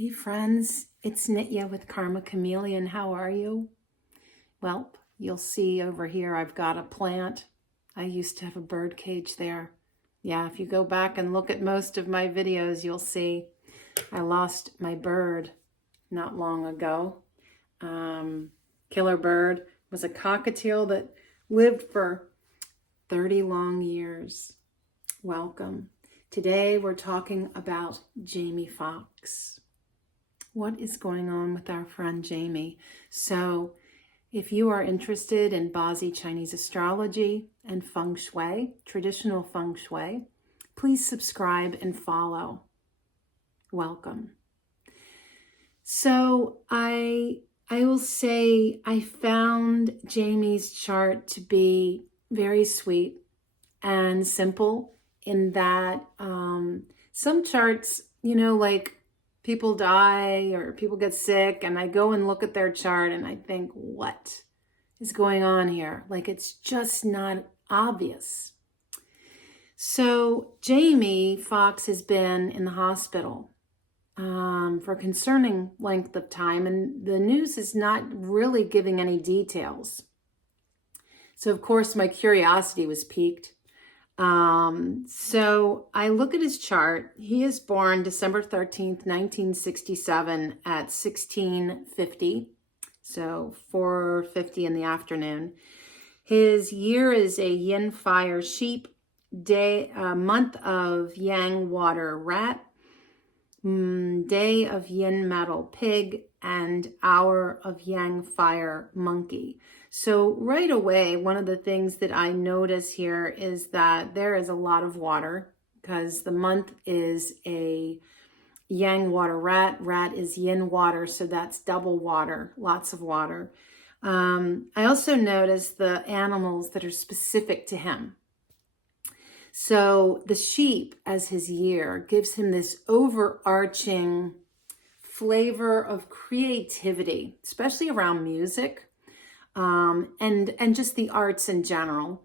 Hey friends, it's Nitya with Karma Chameleon. How are you? Well, you'll see over here I've got a plant. I used to have a bird cage there. Yeah, if you go back and look at most of my videos, you'll see I lost my bird not long ago. Killer bird was a cockatiel that lived for 30 long years. Welcome. Today we're talking about Jamie Foxx. What is going on with our friend Jamie? So if you are interested in BaZi Chinese Astrology and Feng Shui, traditional Feng Shui, please subscribe and follow. Welcome. So I will say I found Jamie's chart to be very sweet and simple in that some charts, like people die or people get sick, and I go and look at their chart and I think, what is going on here? Like, it's just not obvious. So Jamie Foxx has been in the hospital for a concerning length of time, and the news is not really giving any details. So of course my curiosity was piqued. So I look at his chart. He is born December 13th, 1967 at 1650. So 4:50 in the afternoon. His year is a yin fire sheep, day, month of yang water rat, day of yin metal pig, and hour of yang fire monkey. So right away, one of the things that I notice here is that there is a lot of water because the month is a yang water rat. Rat is yin water, so that's double water, lots of water. I also notice the animals that are specific to him. So the sheep as his year gives him this overarching flavor of creativity, especially around music. And just the arts in general.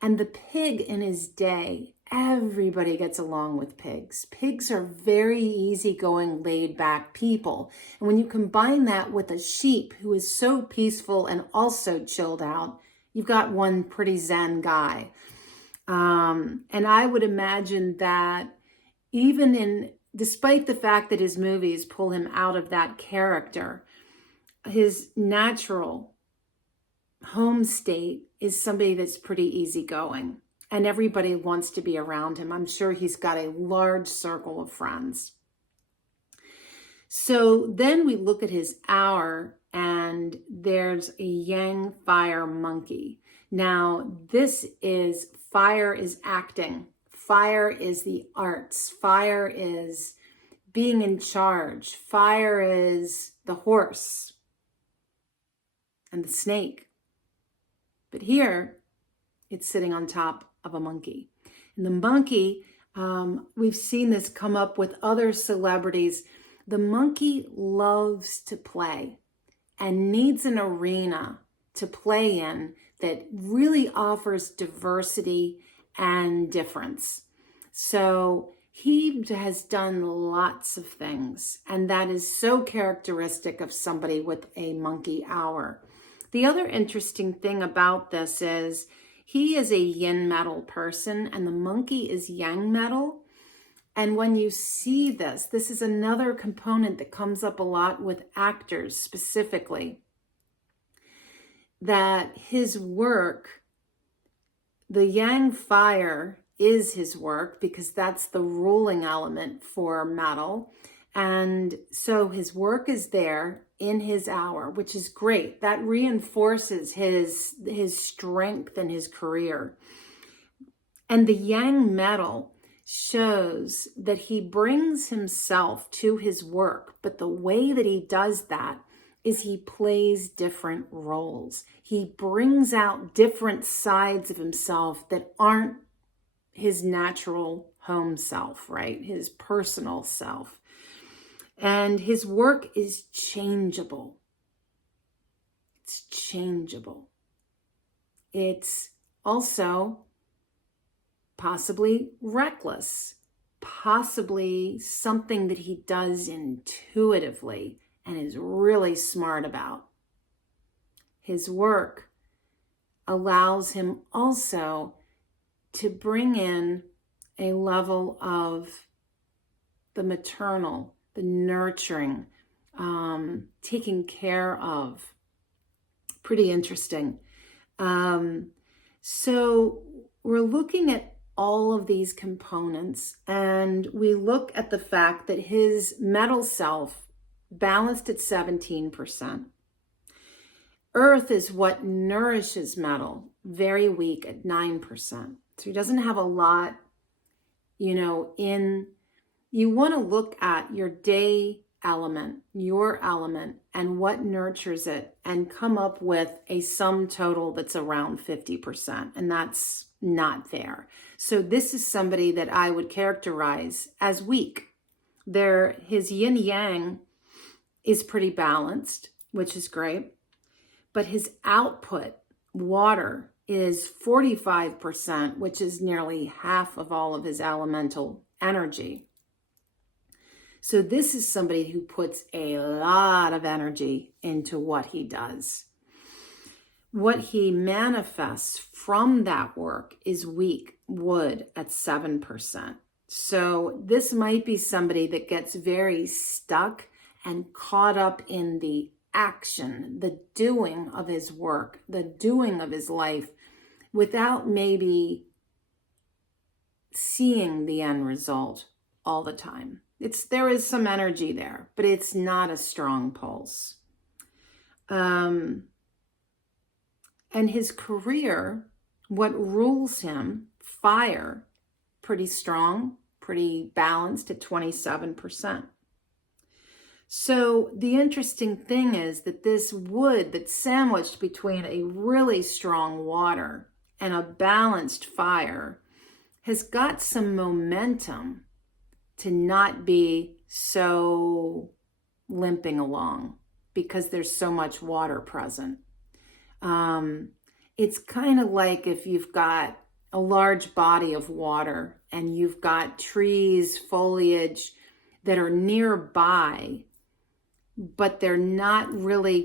And the pig in his day, everybody gets along with pigs. Pigs are very easygoing, laid back people. And when you combine that with a sheep who is so peaceful and also chilled out, you've got one pretty zen guy. And I would imagine that despite the fact that his movies pull him out of that character, his natural home state is somebody that's pretty easygoing, and everybody wants to be around him. I'm sure he's got a large circle of friends. So then we look at his hour, and there's a yang fire monkey. Now, fire is acting. Fire is the arts. Fire is being in charge. Fire is the horse and the snake. But here, it's sitting on top of a monkey. And the monkey, we've seen this come up with other celebrities. The monkey loves to play and needs an arena to play in that really offers diversity and difference. So he has done lots of things, and that is so characteristic of somebody with a monkey hour. The other interesting thing about this is he is a yin metal person and the monkey is yang metal. And when you see this is another component that comes up a lot with actors specifically, that his work, the yang fire is his work because that's the ruling element for metal. And so his work is there in his hour, which is great. That reinforces his strength in his career. And the yang metal shows that he brings himself to his work, but the way that he does that is he plays different roles. He brings out different sides of himself that aren't his natural home self, right? His personal self. And his work is changeable. It's changeable. It's also possibly reckless. possibly something that he does intuitively and is really smart about. His work allows him also to bring in a level of the maternal, the nurturing, taking care of. Pretty interesting. So we're looking at all of these components, and we look at the fact that his metal self balanced at 17%. Earth is what nourishes metal, very weak at 9%. So he doesn't have a lot, you want to look at your day element, your element, and what nurtures it, and come up with a sum total that's around 50%. And that's not there. So this is somebody that I would characterize as weak. His yin yang is pretty balanced, which is great. But his output, water, is 45%, which is nearly half of all of his elemental energy. So this is somebody who puts a lot of energy into what he does. What he manifests from that work is weak, wood at 7%. So this might be somebody that gets very stuck and caught up in the action, the doing of his work, the doing of his life, without maybe seeing the end result all the time. There is some energy there, but it's not a strong pulse. And his career, what rules him, fire, pretty strong, pretty balanced at 27%. So the interesting thing is that this wood that's sandwiched between a really strong water and a balanced fire has got some momentum to not be so limping along because there's so much water present. It's kind of like if you've got a large body of water and you've got trees, foliage that are nearby, but they're not really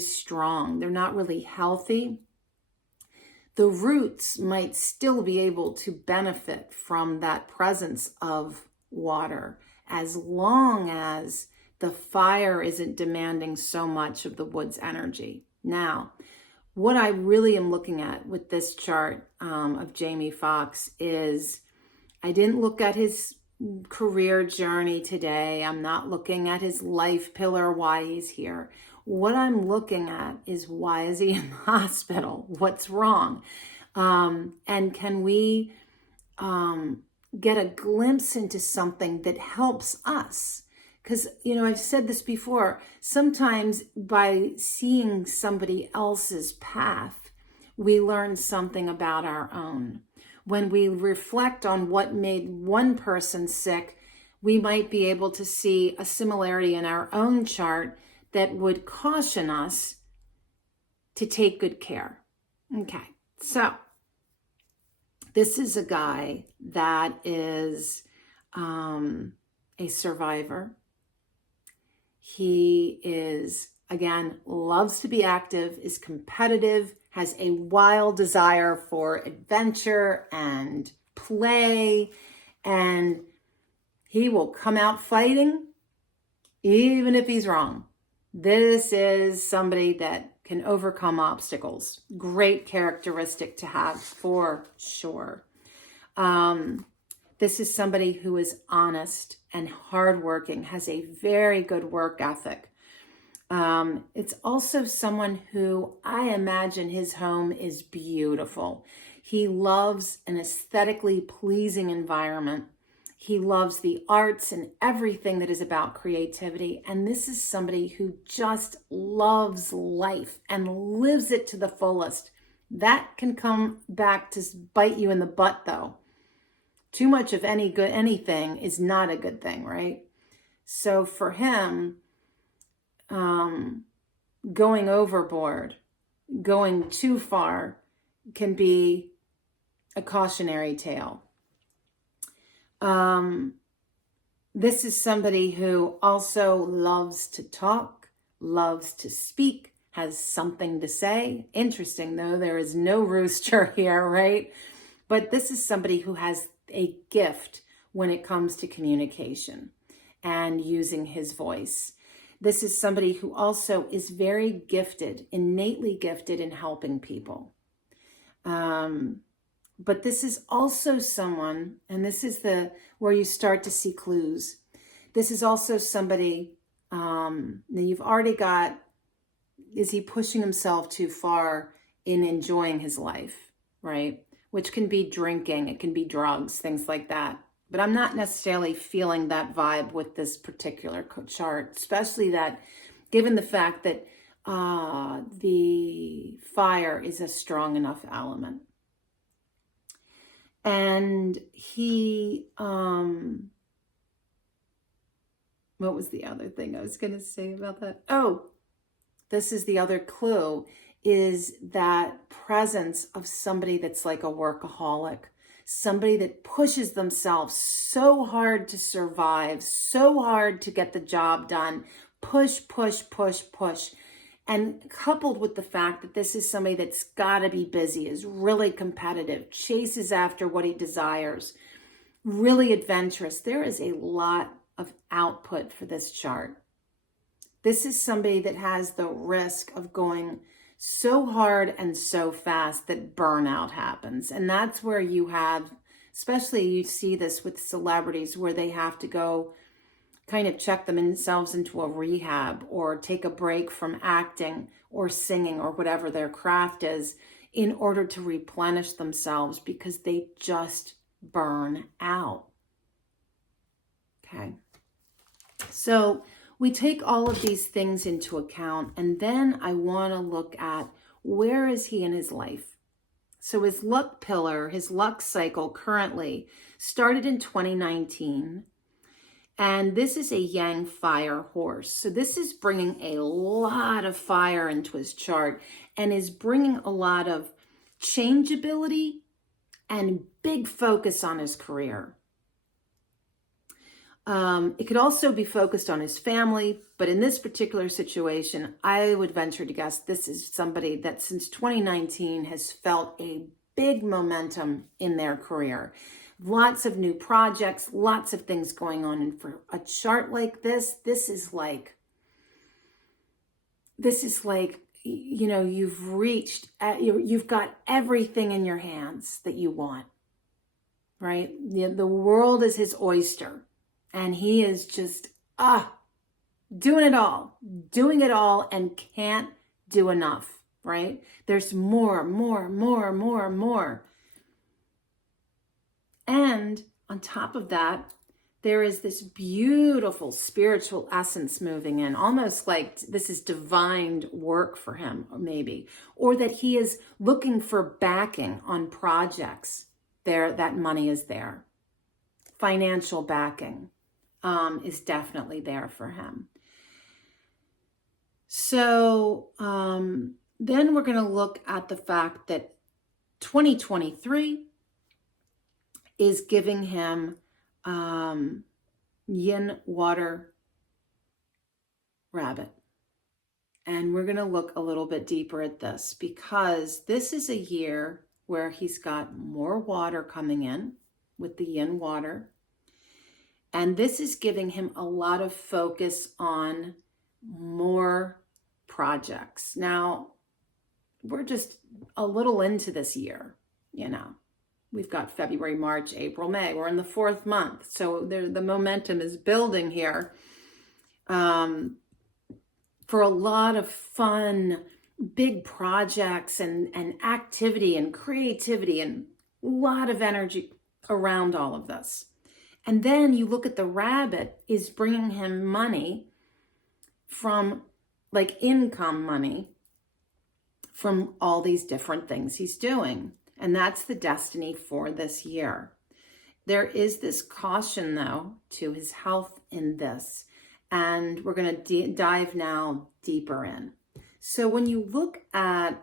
strong, they're not really healthy. The roots might still be able to benefit from that presence of water as long as the fire isn't demanding so much of the wood's energy. Now, what I really am looking at with this chart of Jamie Foxx is I didn't look at his career journey today. I'm not looking at his life pillar, why he's here. What I'm looking at is why is he in the hospital? What's wrong? And can we get a glimpse into something that helps us? Because, I've said this before, sometimes by seeing somebody else's path, we learn something about our own. When we reflect on what made one person sick, we might be able to see a similarity in our own chart that would caution us to take good care. Okay, so this is a guy that is a survivor. He is, again, loves to be active, is competitive, has a wild desire for adventure and play, and he will come out fighting even if he's wrong. This is somebody that can overcome obstacles. Great characteristic to have for sure. This is somebody who is honest and hardworking, has a very good work ethic. It's also someone who I imagine his home is beautiful. He loves an aesthetically pleasing environment. He loves the arts and everything that is about creativity. And this is somebody who just loves life and lives it to the fullest. That can come back to bite you in the butt, though. Too much of anything is not a good thing, right? So for him, going overboard, going too far can be a cautionary tale. This is somebody who also loves to talk, loves to speak, has something to say. Interesting, though, there is no rooster here, right? But this is somebody who has a gift when it comes to communication and using his voice. This is somebody who also is very gifted, innately gifted in helping people. But this is also someone, and this is where you start to see clues. This is also somebody that you've already got, is he pushing himself too far in enjoying his life, right? Which can be drinking, it can be drugs, things like that. But I'm not necessarily feeling that vibe with this particular chart, especially that given the fact that the fire is a strong enough element. And he, what was the other thing I was going to say about that? Oh, this is the other clue, is that presence of somebody that's like a workaholic, somebody that pushes themselves so hard to survive, so hard to get the job done, push, push, push, push. And coupled with the fact that this is somebody that's got to be busy, is really competitive, chases after what he desires, really adventurous. There is a lot of output for this chart. This is somebody that has the risk of going so hard and so fast that burnout happens. And that's where you have, especially you see this with celebrities, where they have to go kind of check themselves into a rehab or take a break from acting or singing or whatever their craft is in order to replenish themselves because they just burn out. Okay. So we take all of these things into account, and then I want to look at where is he in his life. So his luck pillar, his luck cycle currently started in 2019. And this is a Yang fire horse. So this is bringing a lot of fire into his chart and is bringing a lot of changeability and big focus on his career. It could also be focused on his family, but in this particular situation, I would venture to guess this is somebody that since 2019 has felt a big momentum in their career. Lots of new projects, lots of things going on. And for a chart like this, this is like, you know, you've got everything in your hands that you want, right? The world is his oyster. And he is just, doing it all and can't do enough, right? There's more. And on top of that, there is this beautiful spiritual essence moving in, almost like this is divine work for him, maybe, or that he is looking for backing on projects. That money is there. Financial backing is definitely there for him. So then we're going to look at the fact that 2023 is giving him yin water rabbit. And we're going to look a little bit deeper at this because this is a year where he's got more water coming in with the yin water. And this is giving him a lot of focus on more projects. Now, we're just a little into this year, you know. We've got February, March, April, May. We're in the 4th month. So the momentum is building here for a lot of fun, big projects and activity and creativity and a lot of energy around all of this. And then you look at the rabbit is bringing him money from like income money from all these different things he's doing. And that's the destiny for this year. There is this caution, though, to his health in this. And we're going to dive now deeper in. So when you look at,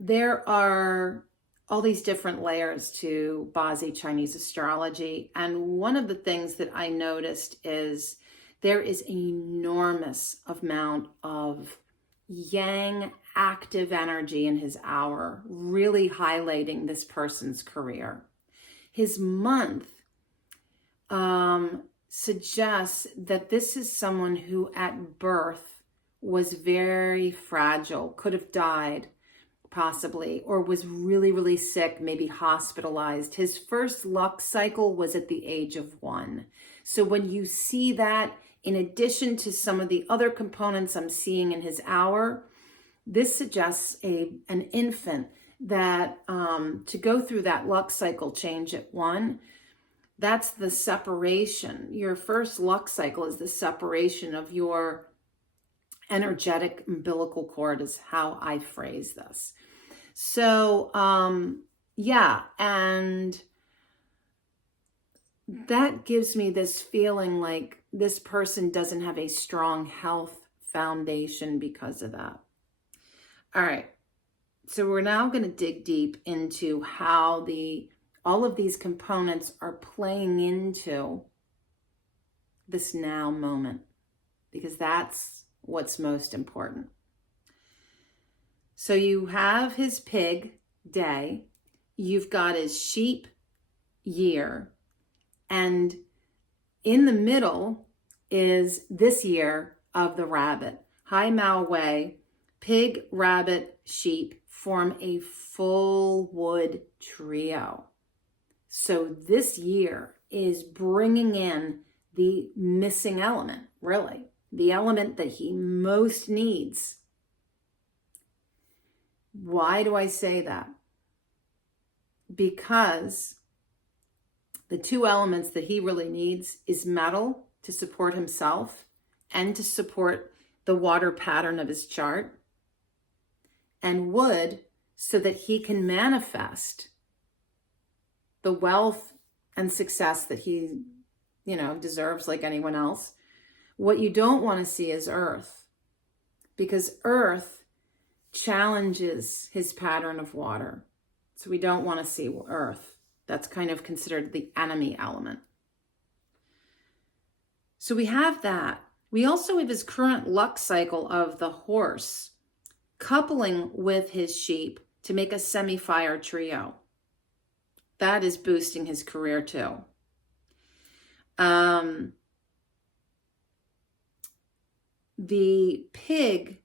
there are all these different layers to BaZi Chinese astrology. And one of the things that I noticed is there is an enormous amount of yang active energy in his hour, really highlighting this person's career. His month suggests that this is someone who at birth was very fragile, could have died possibly, or was really, really sick, maybe hospitalized. His first luck cycle was at the age of 1. So when you see that, in addition to some of the other components I'm seeing in his hour, this suggests an infant that to go through that luck cycle change at 1, that's the separation. Your first luck cycle is the separation of your energetic umbilical cord, is how I phrase this. So, yeah, and that gives me this feeling like this person doesn't have a strong health foundation because of that. All right, so we're now going to dig deep into how all of these components are playing into this now moment, because that's what's most important. So you have his pig day, you've got his sheep year, and in the middle is this year of the rabbit. Hai Mao Wei, pig, rabbit, sheep form a full wood trio. So this year is bringing in the missing element, really, the element that he most needs. Why do I say that? Because the two elements that he really needs is metal to support himself and to support the water pattern of his chart, and wood so that he can manifest the wealth and success that he, deserves like anyone else. What you don't want to see is earth, because earth challenges his pattern of water. So we don't want to see earth. That's kind of considered the enemy element. So we have that. We also have his current luck cycle of the horse coupling with his sheep to make a semi-fire trio. That is boosting his career too. The pig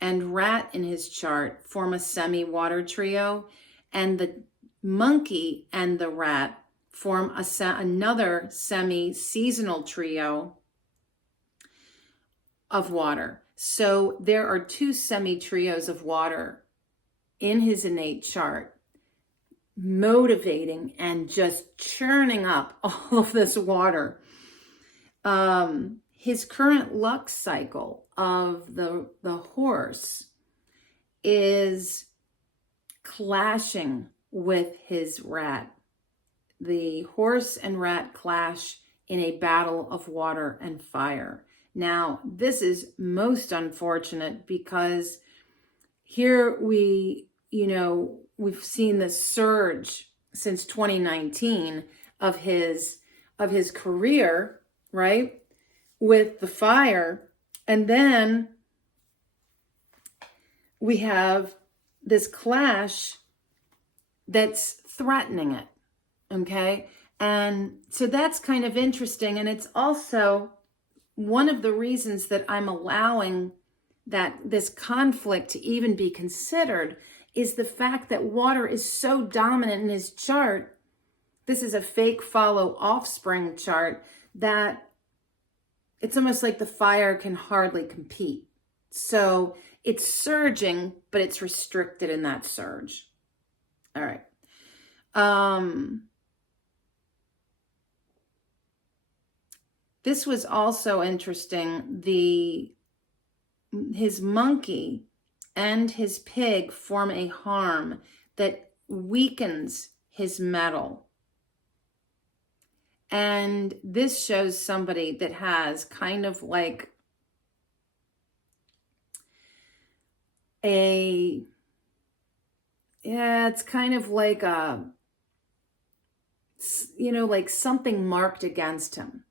and rat in his chart form a semi-water trio, and the monkey and the rat form another semi-seasonal trio of water. So there are two semi-trios of water in his innate chart, motivating and just churning up all of this water. His current luck cycle of the horse is clashing with his rat. The horse and rat clash in a battle of water and fire. Now, this is most unfortunate because here we've seen the surge since 2019 of his career, right? With the fire. And then we have this clash that's threatening it. Okay. And so that's kind of interesting. And it's also one of the reasons that I'm allowing that this conflict to even be considered is the fact that water is so dominant in his chart. This is a fake follow offspring chart that it's almost like the fire can hardly compete. So it's surging, but it's restricted in that surge. All right. This was also interesting. His monkey and his pig form a harm that weakens his metal. And this shows somebody that has kind of like a yeah, it's kind of like like something marked against him.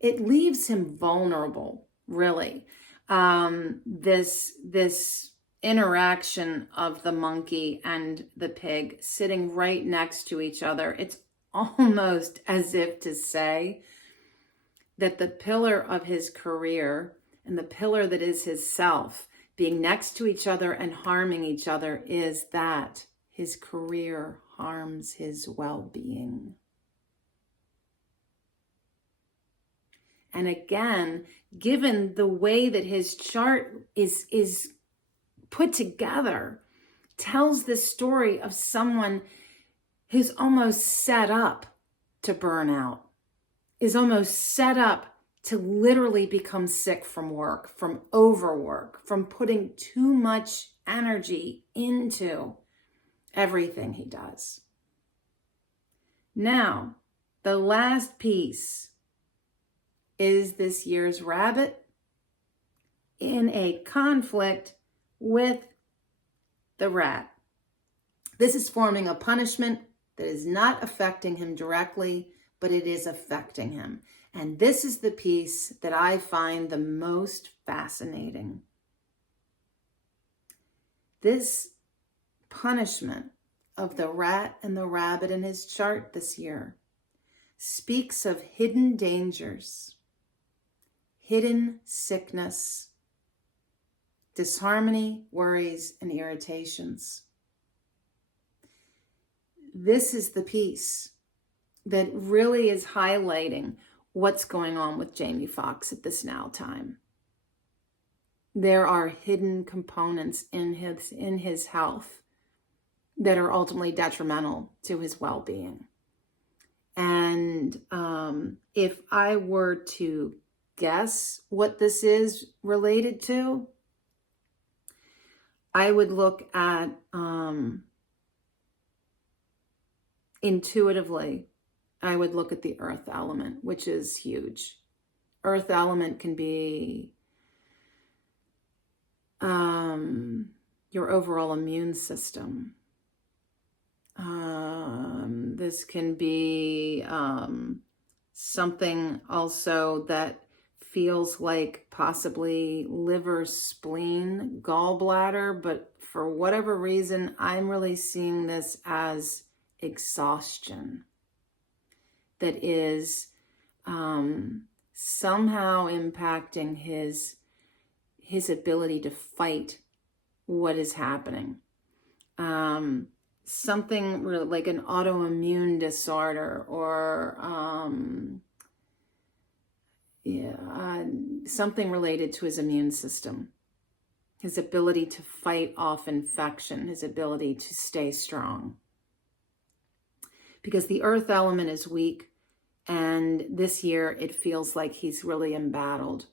It leaves him vulnerable, really. This interaction of the monkey and the pig sitting right next to each other, it's almost as if to say that the pillar of his career and the pillar that is his self being next to each other and harming each other is that his career harms his well-being. And again, given the way that his chart is put together, tells this story of someone who's almost set up to burn out, is almost set up to literally become sick from work, from overwork, from putting too much energy into everything he does. Now, the last piece is this year's rabbit in a conflict with the rat. This is forming a punishment that is not affecting him directly, but it is affecting him. And this is the piece that I find the most fascinating. This punishment of the rat and the rabbit in his chart this year speaks of hidden dangers, hidden sickness, disharmony, worries, and irritations. This is the piece that really is highlighting what's going on with Jamie Foxx at this now time. There are hidden components in his health that are ultimately detrimental to his well-being. And if I were to guess what this is related to, I would look at intuitively, I would look at the earth element, which is huge. Earth element can be your overall immune system. This can be something also that feels like possibly liver, spleen, gallbladder, but for whatever reason, I'm really seeing this as exhaustion that is somehow impacting his ability to fight what is happening. Something like an autoimmune disorder or something related to his immune system, his ability to fight off infection, his ability to stay strong. Because the earth element is weak, and this year it feels like he's really embattled.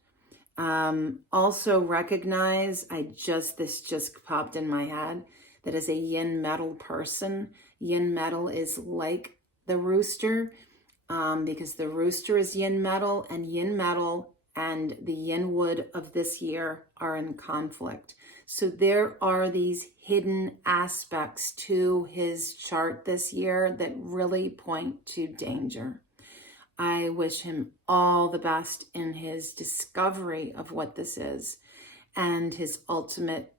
Also recognize, this just popped in my head, that as a yin metal person, yin metal is like the rooster, because the rooster is yin metal and the yin wood of this year are in conflict. So there are these hidden aspects to his chart this year that really point to danger. I wish him all the best in his discovery of what this is and his ultimate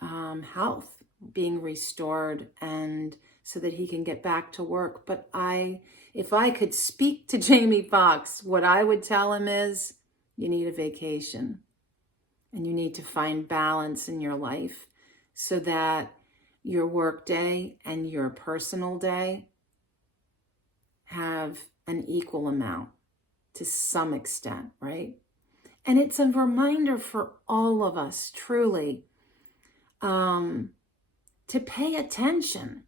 health being restored, and so that he can get back to work. But if I could speak to Jamie Foxx, what I would tell him is, you need a vacation and you need to find balance in your life so that your work day and your personal day have an equal amount to some extent, right? And it's a reminder for all of us, truly, to pay attention,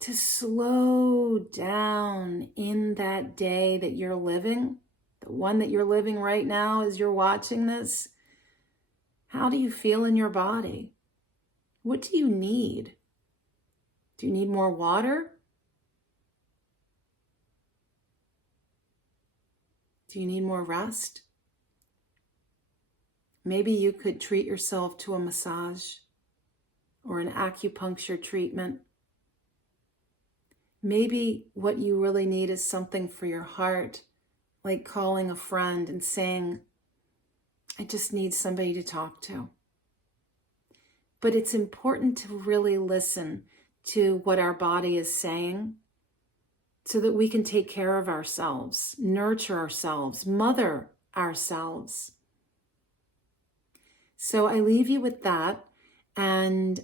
to slow down in that day that you're living, the one that you're living right now as you're watching this. How do you feel in your body? What do you need? Do you need more water? Do you need more rest? Maybe you could treat yourself to a massage. or an acupuncture treatment. Maybe what you really need is something for your heart, like calling a friend and saying, I just need somebody to talk to. But it's important to really listen to what our body is saying so that we can take care of ourselves, nurture ourselves, mother ourselves. So I leave you with that, and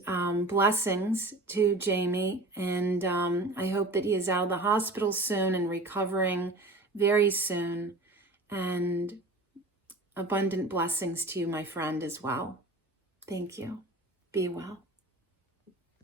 blessings to Jamie. And I hope that he is out of the hospital soon and recovering very soon. And abundant blessings to you, my friend, as well. Thank you. Be well.